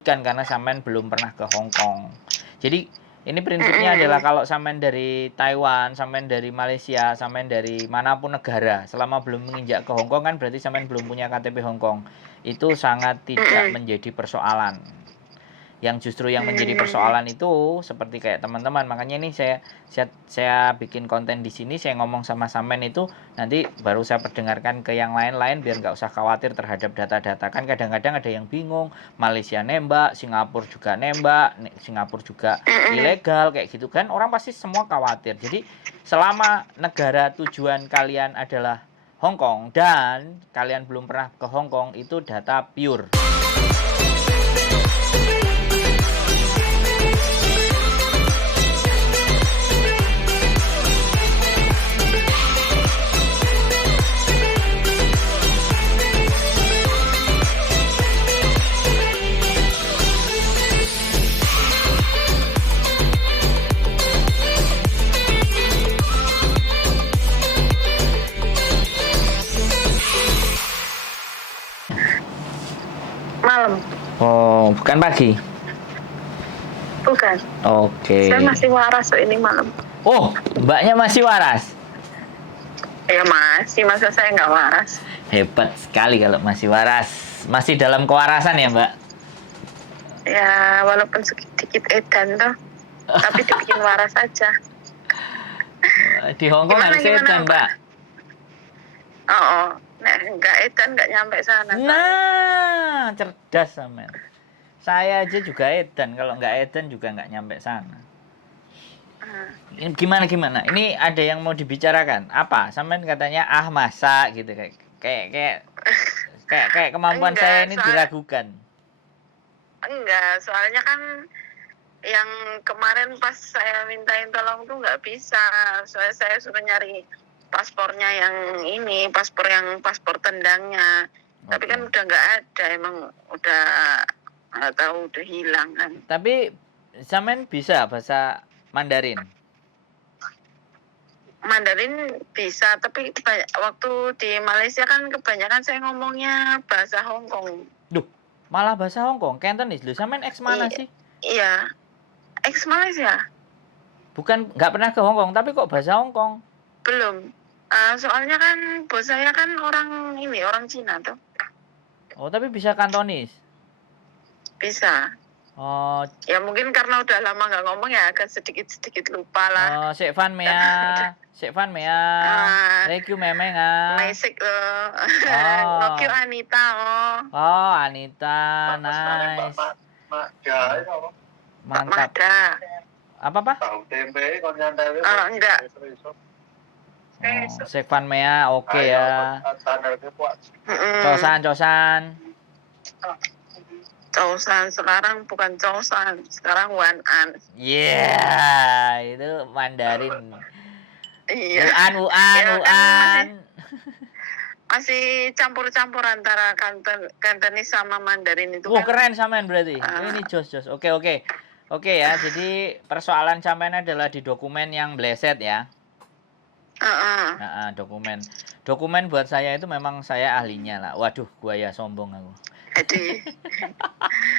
kan karena sampean belum pernah ke Hong Kong. Jadi ini prinsipnya adalah kalau sampean dari Taiwan, sampean dari Malaysia, sampean dari manapun negara, selama belum menginjak ke Hong Kong kan berarti sampean belum punya KTP Hong Kong. Itu sangat tidak menjadi persoalan. Yang justru yang menjadi persoalan itu seperti kayak teman-teman, makanya ini saya bikin konten di sini, saya ngomong sama sampean itu nanti baru saya perdengarkan ke yang lain-lain biar nggak usah khawatir terhadap data-data. Kan kadang-kadang ada yang bingung, Malaysia nembak, Singapura juga nembak, Singapura juga ilegal kayak gitu kan, orang pasti semua khawatir. Jadi selama negara tujuan kalian adalah Hong Kong dan kalian belum pernah ke Hong Kong, itu data pure. Malam. Oh, bukan pagi? Bukan. Oke. Saya masih waras ini malam. Oh, mbaknya masih waras? Ya masih, masa saya nggak waras? Hebat sekali kalau masih waras. Masih dalam kewarasan ya, Mbak? Ya, walaupun sedikit edan tuh, tapi dibikin waras aja. Di Hong Kong harus edan, Mbak. Oh, nah, nggak edan nggak nyampe sana. Nah, cerdas sama. Saya aja juga edan, kalau nggak edan juga nggak nyampe sana. Ini gimana? Ini ada yang mau dibicarakan? Apa? Sampean katanya masa gitu kayak kemampuan Enggak, saya ini diragukan. Enggak, soalnya kan yang kemarin pas saya mintain tolong tuh nggak bisa. Soalnya saya suruh nyari paspornya yang ini, paspor tendangnya. Okay. Tapi kan udah nggak ada, emang udah nggak tahu, udah hilang kan. Tapi sampean bisa bahasa Mandarin? Mandarin bisa, tapi waktu di Malaysia kan kebanyakan saya ngomongnya bahasa Hong Kong. Duh, malah bahasa Hong Kong? Cantonese lu, sampean ex mana sih? Iya, ex Malaysia. Bukan, nggak pernah ke Hong Kong, tapi kok bahasa Hong Kong? Belum. Soalnya kan bos saya kan orang Cina tuh. Oh, tapi bisa Cantonese? Bisa. Oh. Ya mungkin karena udah lama nggak ngomong ya agak sedikit lupa lah. Oh, Sek Fan Mea. Thank you memeng Mesik loh. Thank you Anita Oh, Anita, nice. Mantap. Apa? Tahu tempe kon nyantai. Enggak. Oh, Sek Fan Mea oke ya. Cosan. Cosan sekarang bukan cosan, sekarang Wan-an. Yeah, itu Mandarin. Iya. Wuan. Kan masih campur-campur antara Cantonese sama Mandarin itu. Wah, keren sampean berarti. Ini jos. Oke ya, jadi persoalan sampean adalah di dokumen yang bleset ya. Dokumen buat saya itu memang saya ahlinya lah. Waduh, gua ya sombong aku.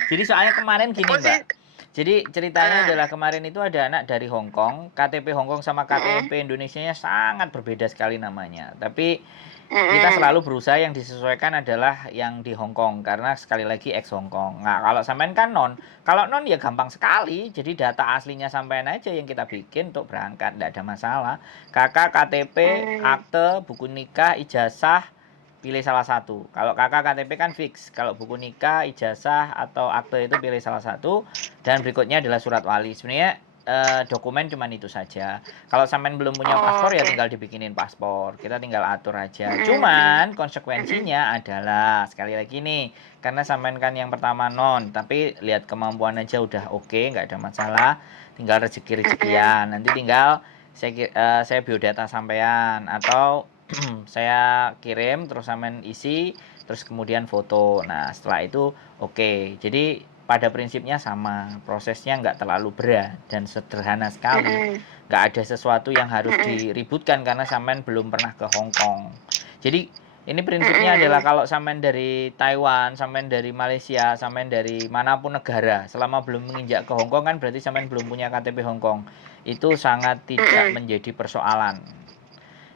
Jadi soalnya kemarin gini, Mbak. Jadi ceritanya adalah kemarin itu ada anak dari Hong Kong, KTP Hong Kong sama KTP Indonesianya sangat berbeda sekali namanya. Tapi kita selalu berusaha yang disesuaikan adalah yang di Hong Kong karena sekali lagi ex Hong Kong. Nah, kalau sampean kan non. Kalau non ya gampang sekali. Jadi data aslinya sampean aja yang kita bikin untuk berangkat, enggak ada masalah. Kakak KTP, akte, buku nikah, ijazah, pilih salah satu. Kalau kakak KTP kan fix. Kalau buku nikah, ijazah atau akte itu pilih salah satu. Dan berikutnya adalah surat wali. Sebenarnya dokumen cuman itu saja. Kalau sampean belum punya paspor ya tinggal dibikinin paspor. Kita tinggal atur aja. Cuman konsekuensinya adalah sekali lagi nih, karena sampean kan yang pertama non, tapi lihat kemampuan aja udah oke, nggak ada masalah. Tinggal rezeki-rezekian. Nanti tinggal saya biodata sampean atau saya kirim terus sampean isi terus kemudian foto. Nah, setelah itu oke. Jadi pada prinsipnya sama, prosesnya nggak terlalu berat dan sederhana sekali. Nggak ada sesuatu yang harus diributkan karena sampean belum pernah ke Hong Kong. Jadi Ini prinsipnya adalah kalau sampean dari Taiwan, sampean dari Malaysia, sampean dari manapun negara, selama belum menginjak ke Hong Kong kan berarti sampean belum punya KTP Hong Kong. Itu sangat tidak menjadi persoalan.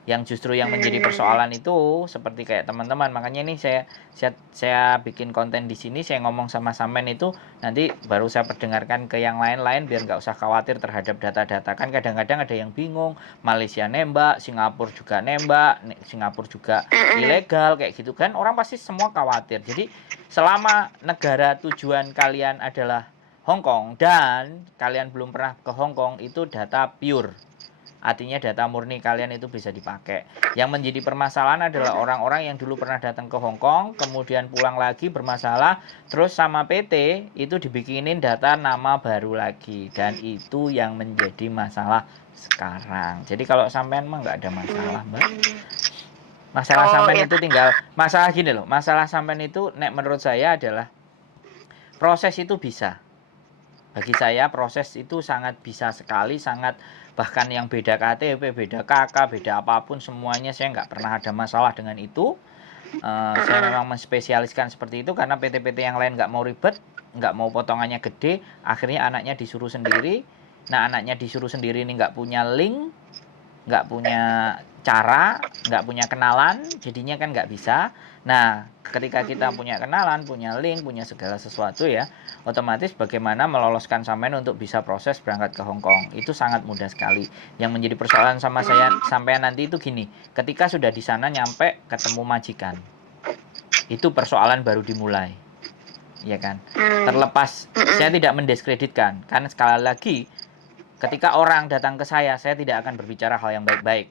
Yang justru yang menjadi persoalan itu seperti kayak teman-teman, makanya ini saya bikin konten di sini, saya ngomong sama sampean itu nanti baru saya perdengarkan ke yang lain-lain biar nggak usah khawatir terhadap data-data. Kan kadang-kadang ada yang bingung, Malaysia nembak, Singapura juga nembak, Singapura juga ilegal kayak gitu kan, orang pasti semua khawatir. Jadi selama negara tujuan kalian adalah Hong Kong dan kalian belum pernah ke Hong Kong, itu data pure. Artinya data murni kalian itu bisa dipakai. Yang menjadi permasalahan adalah orang-orang yang dulu pernah datang ke Hong Kong, kemudian pulang lagi bermasalah, terus sama PT itu dibikinin data nama baru lagi. Dan itu yang menjadi masalah sekarang. Jadi kalau sampean mah nggak ada masalah, Mbak. Masalah sampean itu tinggal, masalah gini loh, masalah sampean itu menurut saya adalah proses itu bisa. Bagi saya proses itu sangat bisa sekali, sangat bahkan yang beda KTP, beda KK, beda apapun semuanya saya nggak pernah ada masalah dengan itu. Saya memang menspesialiskan seperti itu karena PT-PT yang lain nggak mau ribet, nggak mau potongannya gede, akhirnya anaknya disuruh sendiri. Nah anaknya disuruh sendiri ini nggak punya link, nggak punya cara, nggak punya kenalan, jadinya kan nggak bisa. Nah, ketika kita punya kenalan, punya link, punya segala sesuatu ya, otomatis bagaimana meloloskan sampean untuk bisa proses berangkat ke Hong Kong. Itu sangat mudah sekali. Yang menjadi persoalan sama saya sampean nanti itu gini, ketika sudah di sana nyampe ketemu majikan. Itu persoalan baru dimulai. Ya kan? Terlepas saya tidak mendiskreditkan karena sekali lagi ketika orang datang ke saya tidak akan berbicara hal yang baik-baik.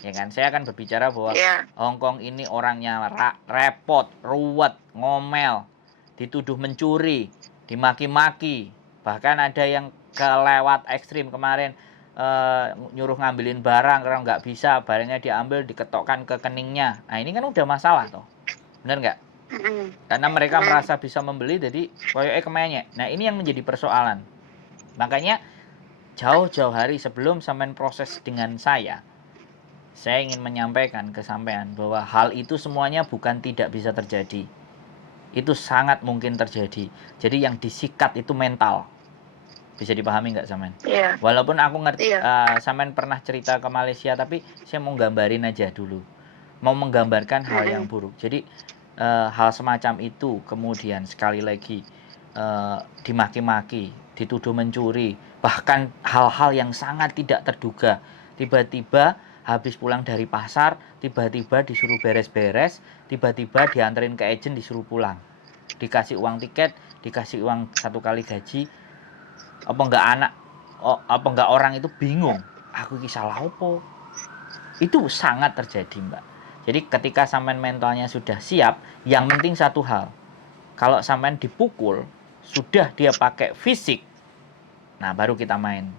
Ya kan, saya akan berbicara bahwa Hong Kong ini orangnya repot, ruwet, ngomel, dituduh mencuri, dimaki-maki, bahkan ada yang kelewat ekstrim kemarin, nyuruh ngambilin barang karena nggak bisa, barangnya diambil, diketokkan ke keningnya. Nah ini kan udah masalah toh, bener nggak? Karena mereka merasa bisa membeli, jadi koyoknya kemenyek. Nah ini yang menjadi persoalan. Makanya jauh-jauh hari sebelum sampean proses dengan saya ingin menyampaikan ke sampean bahwa hal itu semuanya bukan tidak bisa terjadi. Itu sangat mungkin terjadi. Jadi yang disikat itu mental. Bisa dipahami nggak sampean? Yeah. Walaupun aku ngerti sampean pernah cerita ke Malaysia, tapi saya mau gambarin aja dulu. Mau menggambarkan hal yang buruk. Jadi hal semacam itu kemudian sekali lagi dimaki-maki, dituduh mencuri, bahkan hal-hal yang sangat tidak terduga. Tiba-tiba habis pulang dari pasar, tiba-tiba disuruh beres-beres, tiba-tiba dianterin ke agent disuruh pulang. Dikasih uang tiket, dikasih uang 1 kali gaji. Apa enggak orang itu bingung, aku iki salah opo? Itu sangat terjadi, Mbak. Jadi ketika sampean mentalnya sudah siap, yang penting satu hal. Kalau sampean dipukul, sudah dia pakai fisik, nah baru kita main.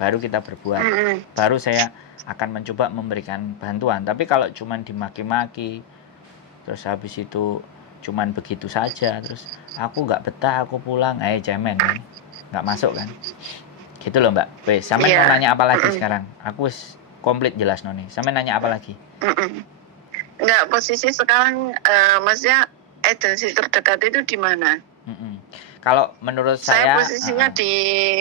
Baru kita berbuat. Baru saya akan mencoba memberikan bantuan. Tapi kalau cuman dimaki-maki, terus habis itu cuman begitu saja, terus aku nggak betah, aku pulang, cemen kan, nggak masuk kan, gitu loh Mbak. Wes, sampe mau nanya apa lagi sekarang? Aku wis komplit jelas noni. Sampe nanya apa lagi? Nggak, posisi sekarang maksudnya agensi terdekat itu di mana? Kalau menurut saya posisinya di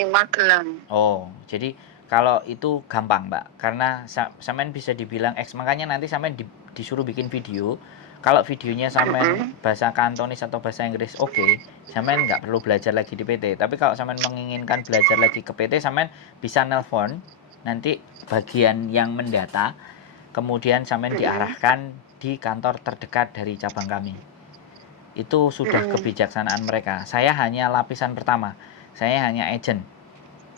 Magelang. Oh, jadi kalau itu gampang Mbak, karena sampean bisa dibilang makanya nanti sampean disuruh bikin video. Kalau videonya sampean bahasa Kantonis atau bahasa Inggris oke, sampean nggak perlu belajar lagi di PT. Tapi kalau sampean menginginkan belajar lagi ke PT, sampean bisa nelpon nanti bagian yang mendata, kemudian sampean diarahkan di kantor terdekat dari cabang kami. Itu sudah kebijaksanaan mereka. Saya hanya lapisan pertama, saya hanya agent,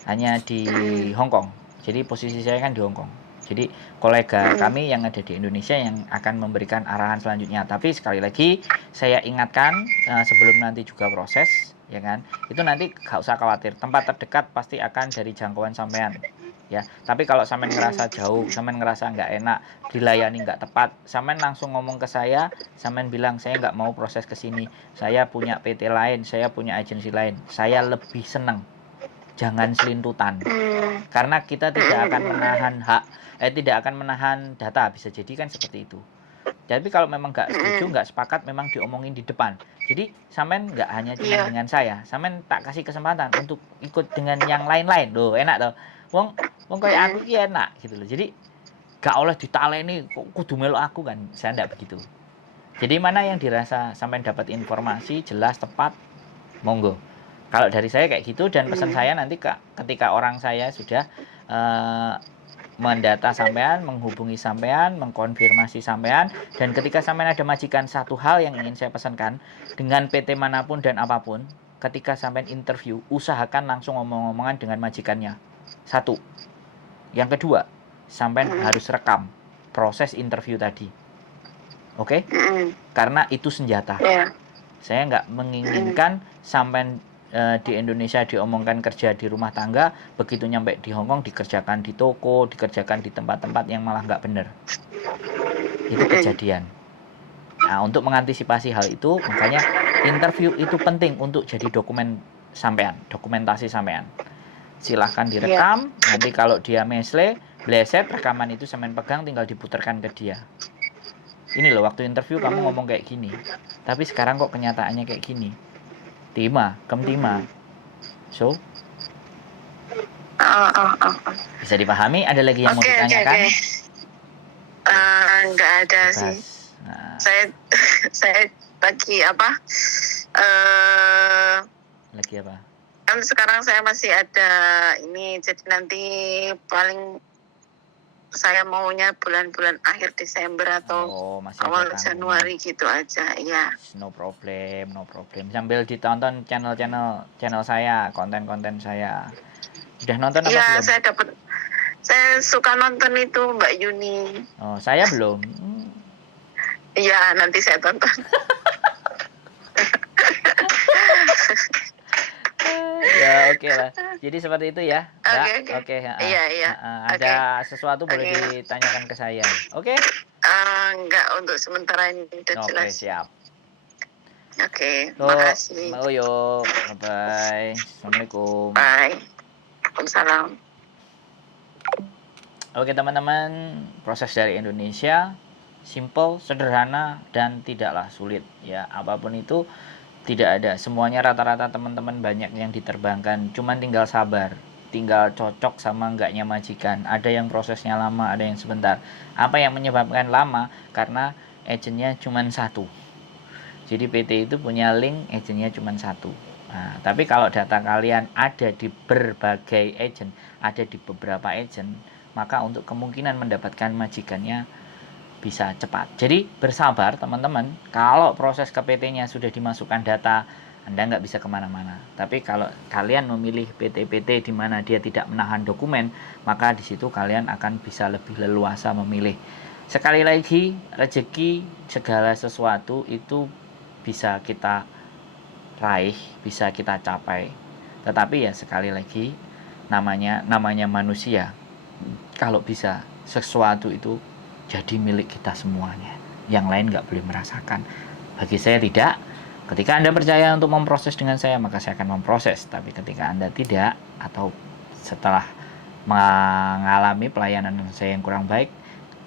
hanya di Hong Kong. Jadi posisi saya kan di Hong Kong. Jadi kolega kami yang ada di Indonesia yang akan memberikan arahan selanjutnya. Tapi sekali lagi saya ingatkan sebelum nanti juga proses, ya kan? Itu nanti gak usah khawatir. Tempat terdekat pasti akan dari jangkauan sampean. Ya, tapi kalau sampean ngerasa jauh, sampean ngerasa nggak enak, dilayani nggak tepat, sampean langsung ngomong ke saya, sampean bilang saya nggak mau proses ke sini, saya punya PT lain, saya punya agensi lain, saya lebih seneng. Jangan selintutan, karena kita tidak akan menahan tidak akan menahan data, bisa jadi kan seperti itu. Tapi kalau memang nggak setuju, nggak sepakat, memang diomongin di depan. Jadi sampean nggak hanya cuma dengan saya, sampean tak kasih kesempatan untuk ikut dengan yang lain-lain. Loh, enak toh. Wong kayak aku ki enak gitu loh. Jadi gak oleh ditaleni kok kudu melok aku kan. Saya enggak begitu. Jadi mana yang dirasa sampean dapat informasi jelas, tepat, monggo. Kalau dari saya kayak gitu, dan pesan saya nanti ketika orang saya sudah mendata sampean, menghubungi sampean, mengkonfirmasi sampean, dan ketika sampean ada majikan, satu hal yang ingin saya pesankan, dengan PT manapun dan apapun, ketika sampean interview, usahakan langsung ngomong-ngomongan dengan majikannya. Satu. Yang kedua, sampean harus rekam proses interview tadi. Oke? Karena itu senjata. Saya nggak menginginkan sampean di Indonesia diomongkan kerja di rumah tangga, begitu nyampe di Hong Kong dikerjakan di toko, dikerjakan di tempat-tempat yang malah nggak benar. Itu kejadian. Nah, untuk mengantisipasi hal itu, makanya interview itu penting untuk jadi dokumen sampean, dokumentasi sampean. Silahkan direkam, nanti kalau dia mesle, bleset, rekaman itu sampean pegang, tinggal diputarkan ke dia. Ini loh, waktu interview kamu ngomong kayak gini, tapi sekarang kok kenyataannya kayak gini. Tima. So, bisa dipahami? Ada lagi yang mau ditanyakan? Nggak ada sih. Nah. Saya lagi apa? Lagi apa? Kan sekarang saya masih ada ini, jadi nanti paling saya maunya bulan-bulan akhir Desember atau awal Januari gitu aja, ya. No problem. Sambil ditonton channel saya, konten-konten saya. Udah nonton apa belum? Iya, saya suka nonton itu Mbak Yuni. Oh, saya belum. Iya, nanti saya tonton. Ya, oke lah. Jadi seperti itu ya. Oke. Iya. Ada sesuatu boleh ditanyakan ke saya. Oke? Enggak, untuk sementara ini udah jelas. Oke, siap. Oke, makasih. Yuk, bye-bye. Assalamualaikum. Bye. Waalaikumsalam. Oke teman-teman, proses dari Indonesia simple, sederhana, dan tidaklah sulit ya. Apapun itu tidak ada, semuanya rata-rata teman-teman banyak yang diterbangkan, cuman tinggal sabar, tinggal cocok sama enggaknya majikan. Ada yang prosesnya lama, ada yang sebentar. Apa yang menyebabkan lama? Karena agentnya cuman satu. Jadi PT itu punya link, agentnya cuman satu. Nah, tapi kalau data kalian ada di berbagai agent, ada di beberapa agent, maka untuk kemungkinan mendapatkan majikannya bisa cepat. Jadi bersabar teman-teman. Kalau proses ke PT-nya sudah dimasukkan data, Anda nggak bisa kemana-mana. Tapi kalau kalian memilih PT-PT di mana dia tidak menahan dokumen, maka di situ kalian akan bisa lebih leluasa memilih. Sekali lagi, rezeki segala sesuatu itu bisa kita raih, bisa kita capai. Tetapi ya sekali lagi, namanya manusia. Kalau bisa sesuatu itu jadi milik kita semuanya, yang lain nggak boleh merasakan. Bagi saya tidak. Ketika Anda percaya untuk memproses dengan saya, maka saya akan memproses. Tapi ketika Anda tidak, atau setelah mengalami pelayanan saya yang kurang baik,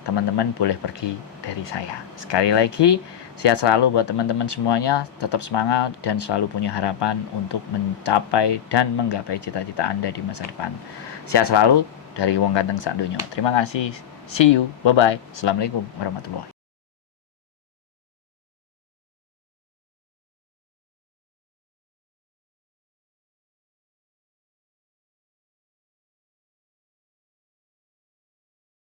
teman-teman boleh pergi dari saya. Sekali lagi, sehat selalu buat teman-teman semuanya, tetap semangat dan selalu punya harapan untuk mencapai dan menggapai cita-cita Anda di masa depan. Sehat selalu dari Wong Ganteng Sak Donya. Terima kasih. See you. Bye-bye. Assalamualaikum warahmatullahi wabarakatuh.